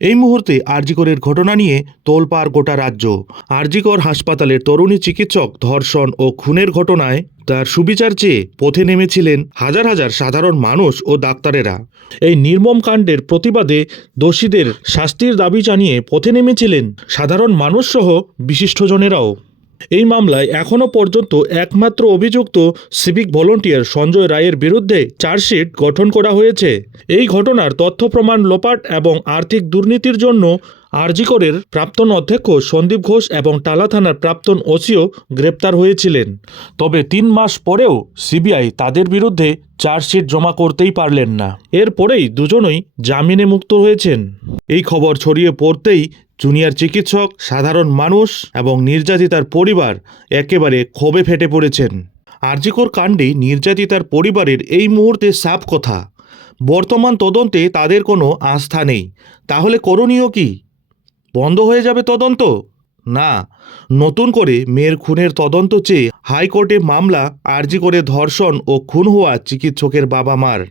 এই মুহূর্তে আরজিকরের ঘটনা নিয়ে তোলপাড় গোটা রাজ্য। আরজিকর হাসপাতালের তরুণী চিকিৎসক ধর্ষণ ও খুনের ঘটনায় তার সুবিচার চেয়ে পথে নেমেছিলেন হাজার হাজার সাধারণ মানুষ ও ডাক্তারেরা। এই নির্মম কাণ্ডের প্রতিবাদে দোষীদের শাস্তির দাবি জানিয়ে পথে নেমেছিলেন সাধারণ মানুষসহ বিশিষ্টজনেরাও। এই মামলায় এখনও পর্যন্ত একমাত্র অভিযুক্ত সিভিক ভলেন্টিয়ার সঞ্জয় রায়ের বিরুদ্ধে চার্জশিট গঠন করা হয়েছে। এই ঘটনার তথ্য প্রমাণ লোপাট এবং আর্থিক দুর্নীতির জন্য আরজিকরের প্রাক্তন অধ্যক্ষ সন্দীপ ঘোষ এবং টালা থানার প্রাক্তন ওসিও গ্রেপ্তার হয়েছিলেন। তবে তিন মাস পরেও সিবিআই তাদের বিরুদ্ধে চার্জশিট জমা করতেই পারলেন না। এরপরেই দুজনই জামিনে মুক্ত হয়েছেন। এই খবর ছড়িয়ে পড়তেই জুনিয়র চিকিৎসক, সাধারণ মানুষ এবং নির্যাতিতার পরিবার একেবারে ক্ষোভে ফেটে পড়েছেন। আরজিকর কাণ্ডে নির্যাতিতার পরিবারের এই মুহূর্তে সাপ কথা বর্তমান তদন্তে তাদের কোনো আস্থা নেই। তাহলে করণীয় কি? বন্ধ হয়ে যাবে তদন্ত? না। নতুন করে মেয়ের খুনের তদন্ত চেয়ে হাইকোর্টে মামলা আর্জি করে ধর্ষণ ও খুন হওয়া চিকিৎসকের বাবা মার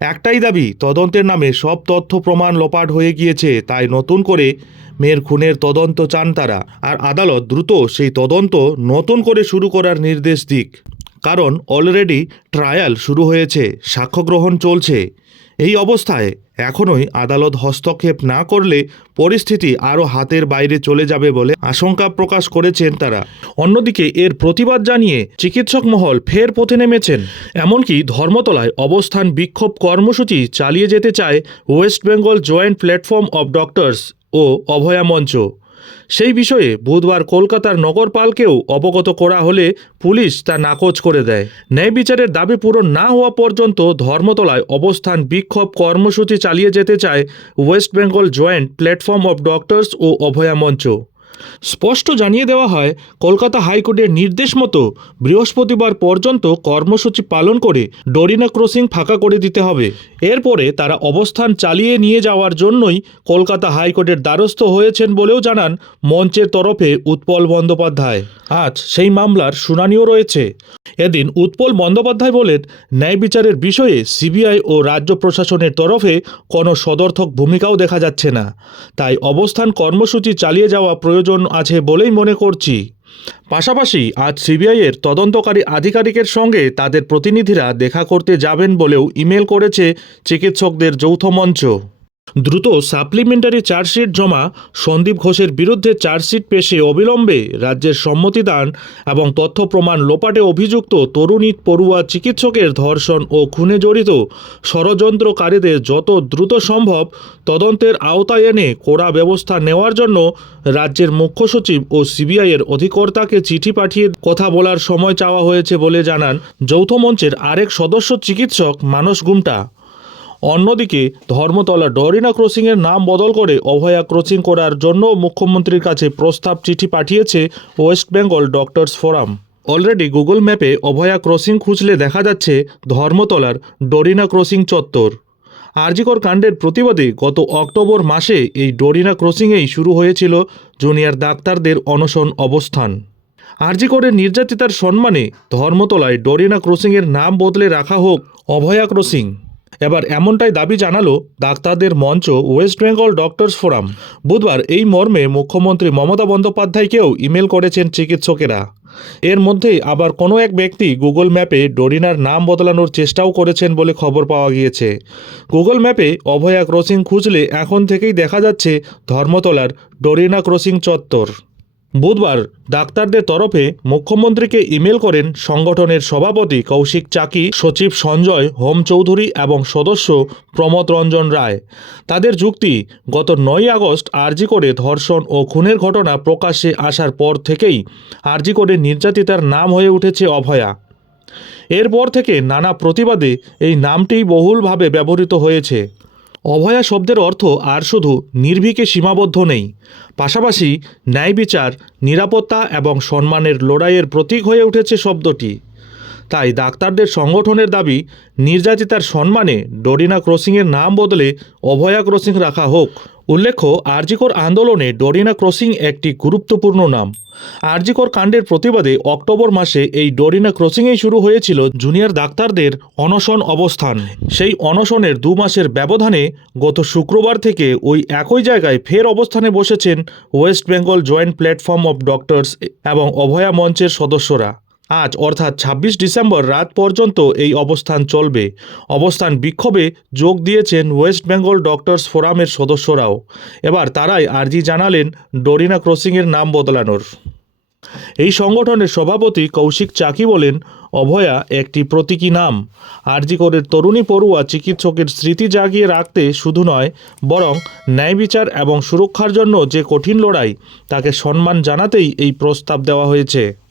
একটাই দাবি, তদন্তের নামে সব তথ্য প্রমাণ লোপাট হয়ে গিয়েছে, তাই নতুন করে মেয়ের খুনের তদন্ত চান তারা। আর আদালত দ্রুত সেই তদন্ত নতুন করে শুরু করার নির্দেশ দিক। কারণ অলরেডি ট্রায়াল শুরু হয়েছে সাক্ষ্য গ্রহণ চলছে। এই অবস্থায় এখনই আদালত হস্তক্ষেপ না করলে পরিস্থিতি আরও হাতের বাইরে চলে যাবে বলে আশঙ্কা প্রকাশ করেছেন তারা। অন্যদিকে এর প্রতিবাদ জানিয়ে চিকিৎসক মহল ফের পথে নেমেছেন। এমনকি ধর্মতলায় অবস্থান বিক্ষোভ কর্মসূচি চালিয়ে যেতে চায় West Bengal joint platform of doctors ও অভয়া মঞ্চ। সেই বিষয়ে বুধবার কলকাতার নগরপালকেও অবগত করা হলে পুলিশ তা নাকচ করে দেয়। ন্যায় বিচারের দাবি পূরণ না হওয়া পর্যন্ত ধর্মতলায় অবস্থান বিক্ষোভ কর্মসূচি চালিয়ে যেতে চায় West Bengal joint platform of doctors ও অভয়া মঞ্চ। স্পষ্ট জানিয়ে দেওয়া হয়, কলকাতা হাইকোর্টের নির্দেশ মতো বৃহস্পতিবার পর্যন্ত কর্মসূচি পালন করে ডরিনা ক্রসিং ফাঁকা করে দিতে হবে। এরপরে তারা অবস্থান চালিয়ে নিয়ে যাওয়ার জন্যই কলকাতা হাইকোর্টের দ্বারস্থ হয়েছেন বলেও জানান মঞ্চের তরফে উৎপল বন্দ্যোপাধ্যায়। আজ সেই মামলার শুনানিও রয়েছে। এদিন উৎপল বন্দ্যোপাধ্যায় বলেন, ন্যায় বিচারের বিষয়ে সিবিআই ও রাজ্য প্রশাসনের তরফে কোনো সদর্থক ভূমিকাও দেখা যাচ্ছে না। তাই অবস্থান কর্মসূচি চালিয়ে যাওয়া প্রয়োজন আছে বলেই মনে করছি। পাশাপাশি আজ সিবিআইয়ের তদন্তকারী আধিকারিকের সঙ্গে তাদের প্রতিনিধিরা দেখা করতে যাবেন বলেও ইমেল করেছে চিকিৎসকদের যৌথ মঞ্চ। দ্রুত সাপ্লিমেন্টারি চার্জশিট জমা, সন্দীপ ঘোষের বিরুদ্ধে চার্জশিট পেশে অবিলম্বে রাজ্যের সম্মতিদান এবং তথ্য প্রমাণ লোপাটে অভিযুক্ত তরুণী পড়ুয়া চিকিৎসকের ধর্ষণ ও খুনে জড়িত ষড়যন্ত্রকারীদের যত দ্রুত সম্ভব তদন্তের আওতায় এনে কড়া ব্যবস্থা নেওয়ার জন্য রাজ্যের মুখ্য সচিব ও সিবিআইয়ের অধিকর্তাকে চিঠি পাঠিয়ে কথা বলার সময় চাওয়া হয়েছে বলে জানান যৌথ মঞ্চের আরেক সদস্য চিকিৎসক মানস গুমটা। অন্যদিকে ধর্মতলা ডরিনা ক্রসিংয়ের নাম বদল করে অভয়া ক্রসিং করার জন্য মুখ্যমন্ত্রীর কাছে প্রস্তাব চিঠি পাঠিয়েছে West Bengal Doctors Forum. Already Google ম্যাপে অভয়া ক্রসিং খুঁজলে দেখা যাচ্ছে ধর্মতলার ডরিনা ক্রসিং চত্বর। আরজিকর কাণ্ডের প্রতিবাদে গত অক্টোবর মাসে এই ডরিনা ক্রসিংয়েই শুরু হয়েছিল জুনিয়র ডাক্তারদের অনশন অবস্থান। আরজিকরের নির্যাতিতার সম্মানে ধর্মতলায় ডরিনা ক্রসিংয়ের নাম বদলে রাখা হোক অভয়া ক্রসিং। এবার এমনটাই দাবি জানালো ডাক্তারদের মঞ্চ ওয়েস্ট বেঙ্গল ডক্টরস ফোরাম। বুধবার এই মর্মে মুখ্যমন্ত্রী মমতা বন্দ্যোপাধ্যায়কেও ইমেল করেছেন চিকিৎসকেরা। এর মধ্যেই আবার কোনো এক ব্যক্তি গুগল ম্যাপে ডরিনার নাম বদলানোর চেষ্টাও করেছেন বলে খবর পাওয়া গিয়েছে। গুগল ম্যাপে অভয়া ক্রসিং খুঁজলে এখন থেকেই দেখা যাচ্ছে ধর্মতলার ডরিনা ক্রসিং চত্বর। বুধবার ডাক্তারদের তরফে মুখ্যমন্ত্রীকে ইমেল করেন সংগঠনের সভাপতি কৌশিক চাকি, সচিব সঞ্জয় হোম চৌধুরী এবং সদস্য প্রমোদ রঞ্জন রায়। তাদের যুক্তি, গত নয় আগস্ট আরজি করে ধর্ষণ ও খুনের ঘটনা প্রকাশ্যে আসার পর থেকেই আরজি করে নির্যাতিতার নাম হয়ে উঠেছে অভয়া। এরপর থেকে নানা প্রতিবাদে এই নামটিই বহুলভাবে ব্যবহৃত হয়েছে। অভয়া শব্দের অর্থ আর শুধু নির্ভীকে সীমাবদ্ধ নেই। পাশাপাশি ন্যায় বিচার, নিরাপত্তা এবং সম্মানের লড়াইয়ের প্রতীক হয়ে উঠেছে শব্দটি। তাই ডাক্তারদের সংগঠনের দাবি, নির্যাতিতার সম্মানে ডরিনা ক্রসিংয়ের নাম বদলে অভয়া ক্রসিং রাখা হোক। উল্লেখ্য, আরজিকর আন্দোলনে ডরিনা ক্রসিং একটি গুরুত্বপূর্ণ নাম। আরজিকর কাণ্ডের প্রতিবাদে অক্টোবর মাসে এই ডরিনা ক্রসিংয়েই শুরু হয়েছিল জুনিয়র ডাক্তারদের অনশন অবস্থান। সেই অনশনের দু মাসের ব্যবধানে গত শুক্রবার থেকে ওই একই জায়গায় ফের অবস্থানে বসেছেন West Bengal Joint Platform of Doctors এবং অভয়া মঞ্চের সদস্যরা। আজ অর্থাৎ ছাব্বিশ ডিসেম্বর রাত পর্যন্ত এই অবস্থান চলবে। অবস্থান বিক্ষোভে যোগ দিয়েছেন ওয়েস্ট বেঙ্গল ডক্টরস ফোরামের সদস্যরাও। এবার তারাই আর্জি জানালেন ডরিনা ক্রসিংয়ের নাম বদলানোর। এই সংগঠনের সভাপতি কৌশিক চাকি বলেন, অভয়া একটি প্রতীকী নাম। আরজিকরের তরুণী পড়ুয়া চিকিৎসকের স্মৃতি জাগিয়ে রাখতে শুধু নয়, বরং ন্যায় বিচার এবং সুরক্ষার জন্য যে কঠিন লড়াই, তাকে সম্মান জানাতেই এই প্রস্তাব দেওয়া হয়েছে।